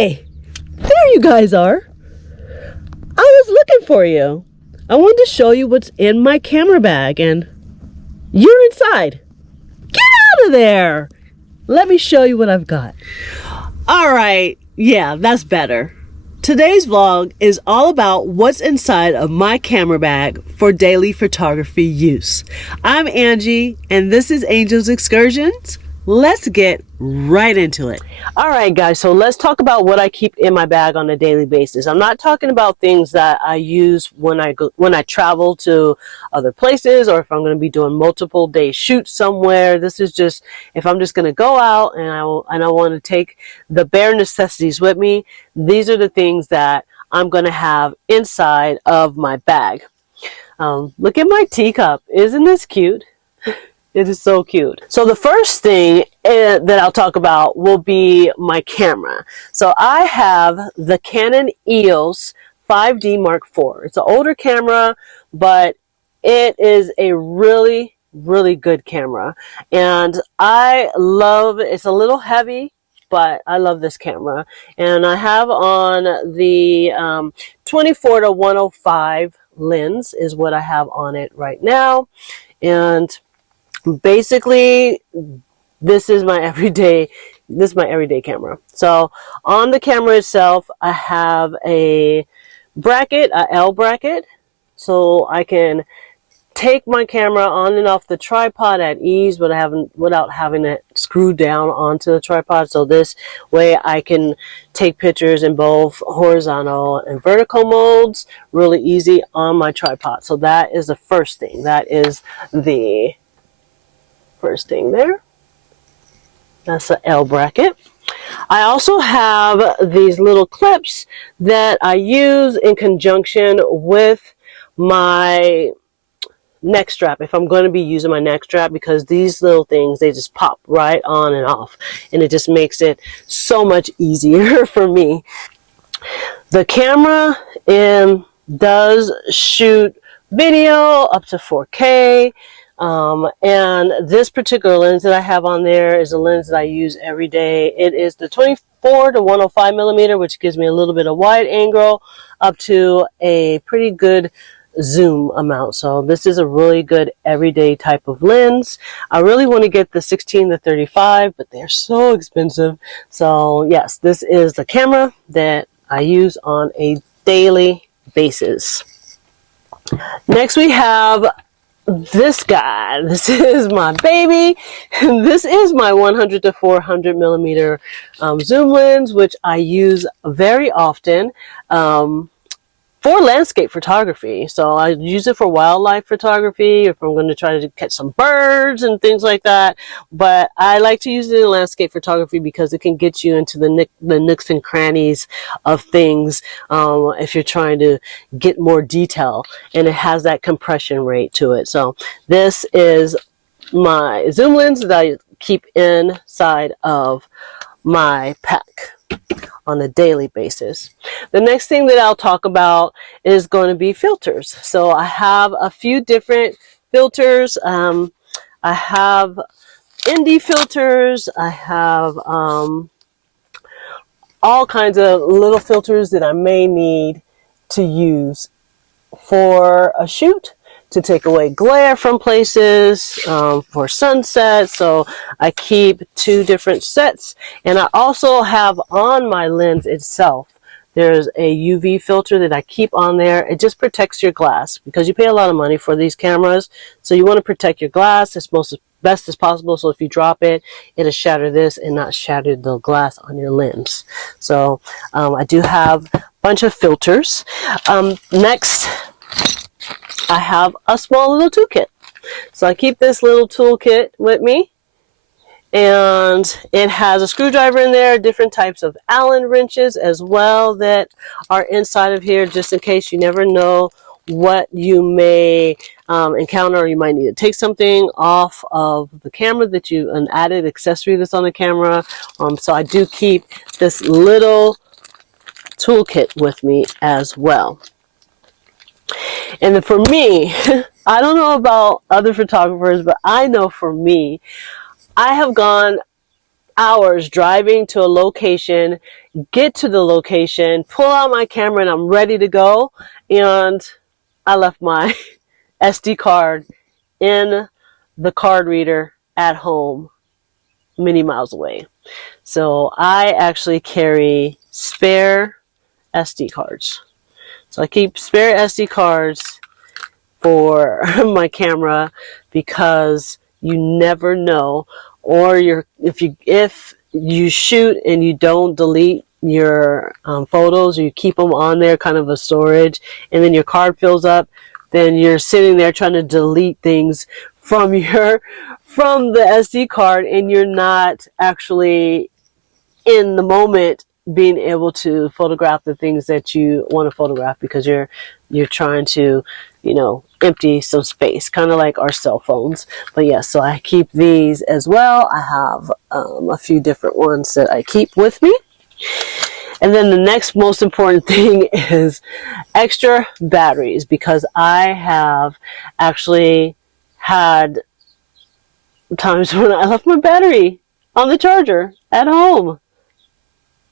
Hey, there you guys are. I was looking for you. I wanted to show you what's in my camera bag, and you're inside. Get out of there. Let me show you what I've got. All right, yeah, that's better. Today's vlog is all about what's inside of my camera bag for daily photography use. I'm Angie, and this is Angel's Excursions. Let's get right into it. All right, guys, so let's talk about what I keep in my bag on a daily basis. I'm not talking about things that I use when I travel to other places, or if I'm going to be doing multiple day shoots somewhere. This is just if I'm just going to go out and I want to take the bare necessities with me. These are the things that I'm going to have inside of my bag. Look at my teacup. Isn't this cute? It is so cute. So the first thing that I'll talk about will be my camera. So I have the Canon EOS 5D Mark IV. It's an older camera, but it is a really, really good camera. And I love, it's a little heavy, but I love this camera. And I have on the 24 to 105 lens is what I have on it right now. And basically, this is my everyday camera. So on the camera itself, I have a bracket, a L bracket, so I can take my camera on and off the tripod at ease without having it screwed down onto the tripod. So this way I can take pictures in both horizontal and vertical modes really easy on my tripod. So that is the first thing. That is the first thing there. That's the L bracket. I also have these little clips that I use in conjunction with my neck strap if I'm going to be using my neck strap, because these little things, they just pop right on and off, and it just makes it so much easier for me. The camera does shoot video up to 4K. And this particular lens that I have on there is a lens that I use every day. It is the 24 to 105 millimeter, which gives me a little bit of wide angle up to a pretty good zoom amount. So this is a really good everyday type of lens. I really want to get the 16 to 35, but they're so expensive. So yes, this is the camera that I use on a daily basis. Next we have this guy. This is my baby. This is my 100 to 400 millimeter zoom lens, which I use very often for landscape photography. So I use it for wildlife photography, if I'm going to try to catch some birds and things like that. But I like to use it in landscape photography because it can get you into the nooks and crannies of things if you're trying to get more detail, and it has that compression rate to it. So this is my zoom lens that I keep inside of my pack on a daily basis. The next thing that I'll talk about is going to be filters. So I have a few different filters. I have indie filters. I have all kinds of little filters that I may need to use for a shoot, to take away glare from places, for sunsets. So I keep two different sets. And I also have on my lens itself, there's a UV filter that I keep on there. It just protects your glass, because you pay a lot of money for these cameras. So you want to protect your glass as best as possible. So if you drop it, it'll shatter this and not shatter the glass on your lens. So I do have a bunch of filters. Next, I have a small little toolkit. So I keep this little toolkit with me, and it has a screwdriver in there, different types of Allen wrenches as well that are inside of here, just in case. You never know what you may encounter, or you might need to take something off of the camera an added accessory that's on the camera. So I do keep this little toolkit with me as well. And then for me, I don't know about other photographers, but I know for me, I hours driving to a location, get to the location, pull out my camera, and I'm ready to go. And I left my SD card in the card reader at home, many miles away. So I actually carry spare SD cards. So I keep spare SD cards for my camera because you never know, or if you shoot and you don't delete your photos, or you keep them on there, kind of a storage, and then your card fills up, then you're sitting there trying to delete things from the SD card, and you're not actually in the moment being able to photograph the things that you want to photograph because you're trying to, empty some space, kind of like our cell phones. But yes, so I keep these as well. I have a few different ones that I keep with me. And then the next most important thing is extra batteries, because I have actually had times when I left my battery on the charger at home.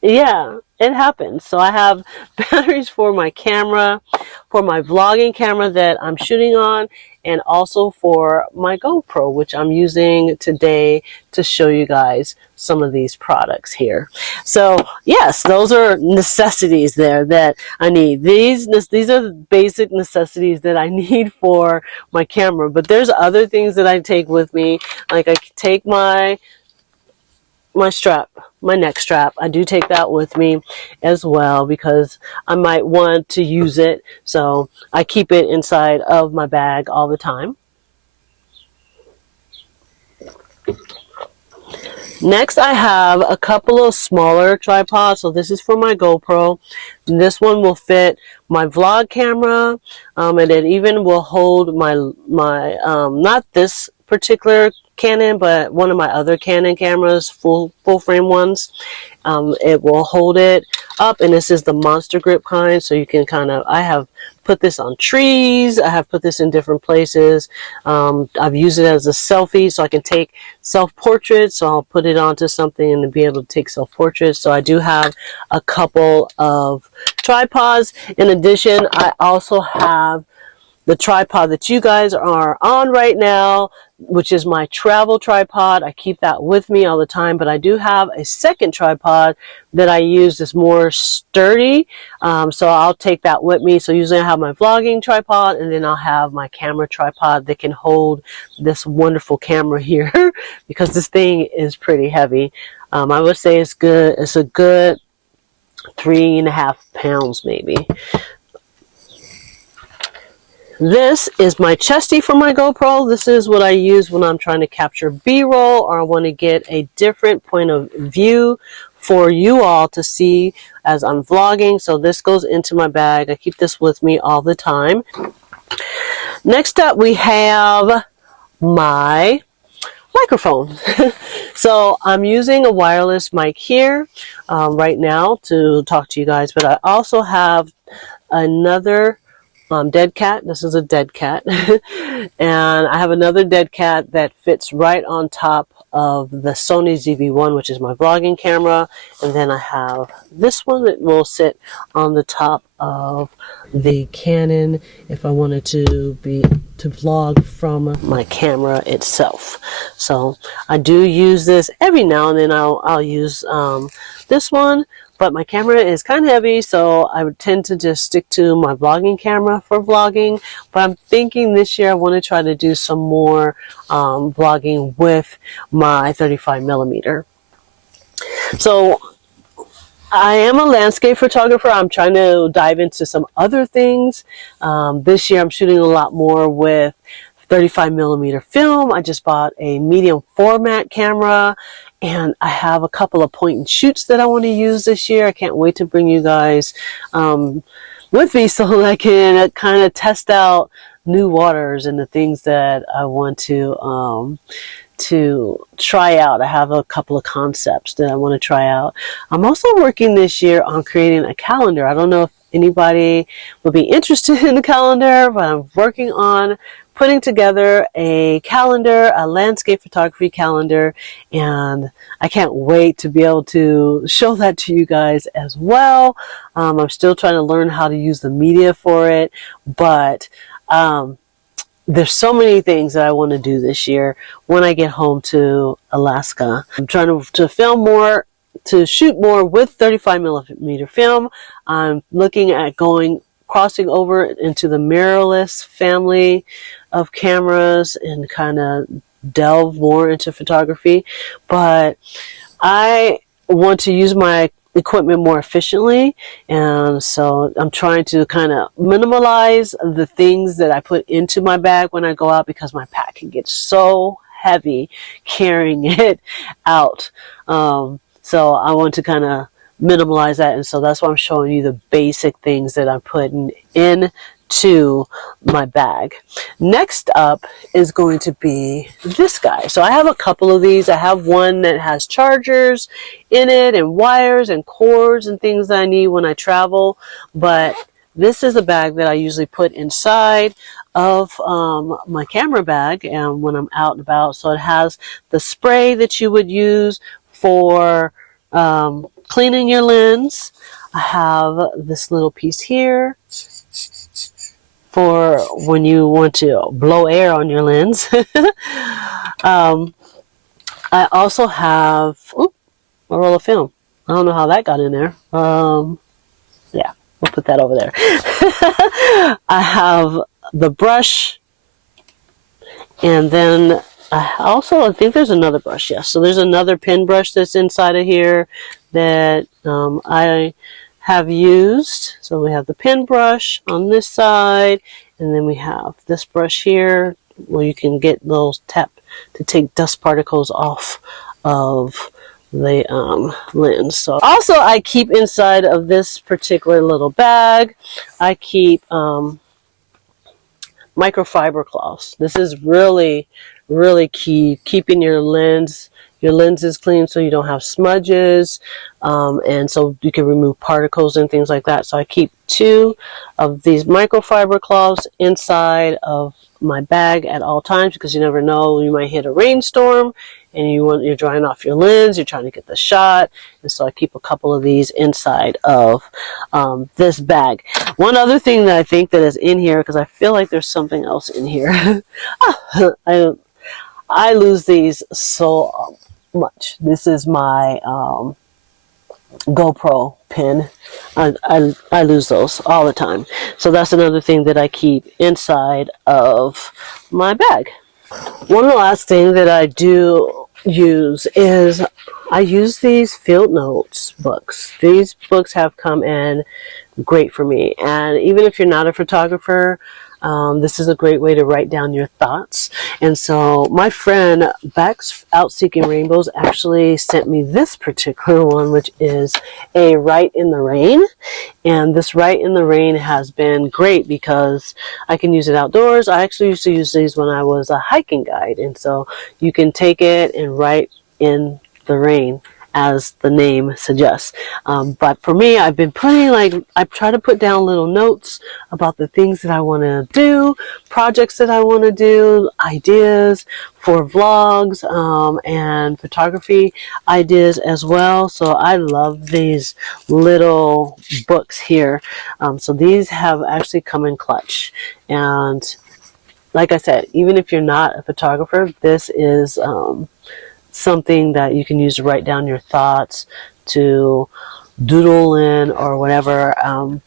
Yeah, it happens. So I have batteries for my camera, for my vlogging camera that I'm shooting on, and also for my GoPro, which I'm using today to show you guys some of these products here. So yes, those are necessities there that I need. These are the basic necessities that I need for my camera. But there's other things that I take with me. Like I take my strap, my neck strap. I do take that with me as well because I might want to use it. So I keep it inside of my bag all the time. Next, I have a couple of smaller tripods. So this is for my GoPro. This one will fit my vlog camera, and it even will hold my not this particular Canon, but one of my other Canon cameras, full frame ones. It will hold it up, and this is the Monster Grip kind, so you can I have put this on trees, I have put this in different places. I've used it as a selfie, so I can take self-portraits, so I'll put it onto something and be able to take self-portraits. So I do have a couple of tripods. In addition, I also have the tripod that you guys are on right now, which is my travel tripod. I keep that with me all the time, but I do have a second tripod that I use that's more sturdy, so I'll take that with me. So usually I have my vlogging tripod, and then I'll have my camera tripod that can hold this wonderful camera here because this thing is pretty heavy. I would say it's a good 3.5 pounds maybe. This is my chesty for my GoPro. This is what I use when I'm trying to capture B-roll, or I want to get a different point of view for you all to see as I'm vlogging. So this goes into my bag. I keep this with me all the time. Next up, we have my microphone. So I'm using a wireless mic here right now to talk to you guys, but I also have another dead cat. This is a dead cat. And I have another dead cat that fits right on top of the Sony ZV-1, which is my vlogging camera. And then I have this one that will sit on the top of the Canon if I wanted to vlog from my camera itself. So I do use this every now and then. I'll use this one. But my camera is kind of heavy, so I would tend to just stick to my vlogging camera for vlogging. But I'm thinking this year I want to try to do some more vlogging with my 35mm. So I am a landscape photographer. I'm trying to dive into some other things. This year I'm shooting a lot more with 35mm film. I just bought a medium format camera, and I have a couple of point and shoots that I want to use this year. I can't wait to bring you guys with me so that I can kind of test out new waters and the things that I want to try out. I have a couple of concepts that I want to try out. I'm also working this year on creating a calendar. I don't know if anybody would be interested in the calendar, but I'm working on putting together a calendar, a landscape photography calendar, and I can't wait to be able to show that to you guys as well. I'm still trying to learn how to use the media for it, but there's so many things that I want to do this year when I get home to Alaska. I'm trying to film more, to shoot more with 35 millimeter film. I'm looking at crossing over into the mirrorless family of cameras and kind of delve more into photography. But I want to use my equipment more efficiently, and so I'm trying to kind of minimalize the things that I put into my bag when I go out, because my pack can get so heavy carrying it out. So I want to kind of minimalize that, and so that's why I'm showing you the basic things that I'm putting into my bag. Next up is going to be this guy. So I have a couple of these. I have one that has chargers in it and wires and cords and things that I need when I travel, but this is a bag that I usually put inside of my camera bag and when I'm out and about. So it has the spray that you would use for cleaning your lens. I have this little piece here for when you want to blow air on your lens. I also have a roll of film. I don't know how that got in there. Yeah, we'll put that over there. I have the brush, and then I think there's another brush. Yes, so there's another pen brush that's inside of here that I have used. So we have the pen brush on this side, and then we have this brush here where you can get those to take dust particles off of the lens. So also I keep inside of this particular little bag, I keep microfiber cloths. This is really key, keeping your lenses clean so you don't have smudges, and so you can remove particles and things like that. So I keep 2 of these microfiber cloths inside of my bag at all times, because you never know, you might hit a rainstorm and you're drying off your lens, you're trying to get the shot, and so I keep a couple of these inside of this bag. One other thing that I think that is in here, because I feel like there's something else in here. I lose these so much. This is my GoPro pin. I lose those all the time. So that's another thing that I keep inside of my bag. One of the last things that I do use is I use these field notes books. These books have come in great for me, and even if you're not a photographer, this is a great way to write down your thoughts. And so my friend Bex Out Seeking Rainbows actually sent me this particular one, which is a Write in the Rain. And this Write in the Rain has been great because I can use it outdoors. I actually used to use these when I was a hiking guide, and so you can take it and write in the rain, as the name suggests. But for me, I've been putting, I try to put down little notes about the things that I want to do, projects that I want to do, ideas for vlogs, and photography ideas as well. So I love these little books here. So these have actually come in clutch. And like I said, even if you're not a photographer, this is something that you can use to write down your thoughts, to doodle in, or whatever.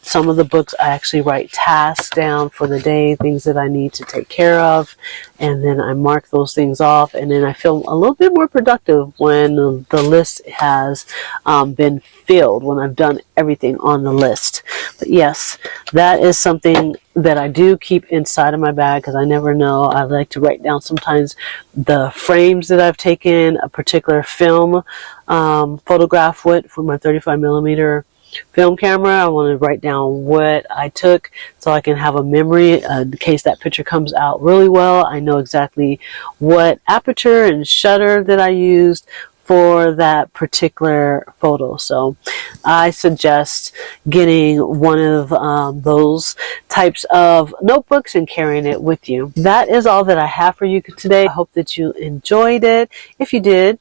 Some of the books I actually write tasks down for the day, things that I need to take care of, and then I mark those things off, and then I feel a little bit more productive when the list has been filled, when I've done everything on the list. But yes, that is something that I do keep inside of my bag, because I never know. I like to write down sometimes the frames that I've taken a particular film photograph with for my 35 millimeter film camera. I want to write down what I took so I can have a memory in case that picture comes out really well. I know exactly what aperture and shutter that I used for that particular photo. So I suggest getting one of those types of notebooks and carrying it with you. That is all that I have for you today. I hope that you enjoyed it. If you did,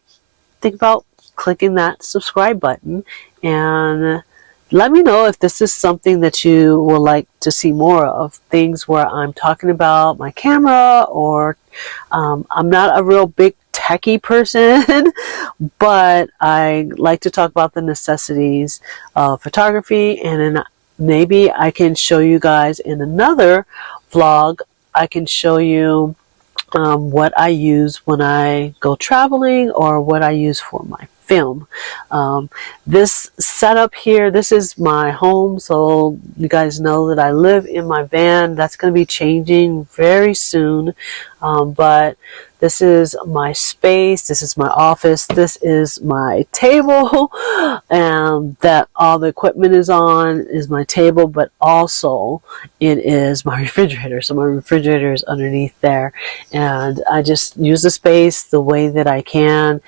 think about clicking that subscribe button and let me know if this is something that you would like to see more of, things where I'm talking about my camera, or I'm not a real big techie person, but I like to talk about the necessities of photography, and then maybe I can show you guys in another vlog. I can show you what I use when I go traveling, or what I use for my film. This setup here, this is my home, so you guys know that I live in my van. That's going to be changing very soon, but this is my space, this is my office, this is my table, and that all the equipment is on is my table, but also it is my refrigerator. So my refrigerator is underneath there, and I just use the space the way that I can.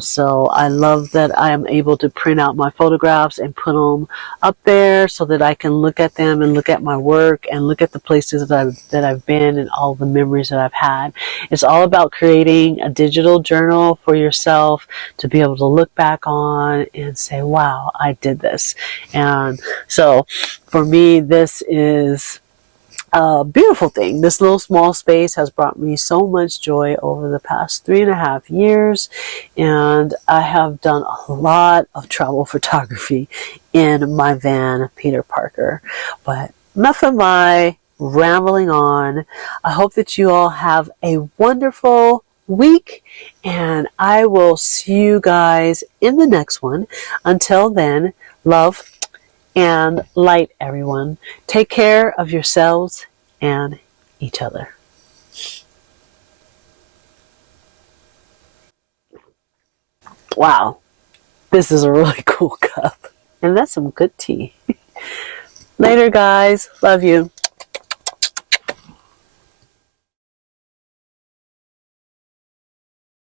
So I love that I am able to print out my photographs and put them up there so that I can look at them and look at my work and look at the places that I've been and all the memories that I've had. It's all about creating a digital journal for yourself to be able to look back on and say, wow, I did this. And so for me, this is a beautiful thing. This little small space has brought me so much joy over the past 3.5 years, and I have done a lot of travel photography in my van, Peter Parker. But enough of my rambling on. I hope that you all have a wonderful week, and I will see you guys in the next one. Until then, love and light, everyone. Take care of yourselves and each other. Wow, this is a really cool cup. And that's some good tea. Later, guys. Love you.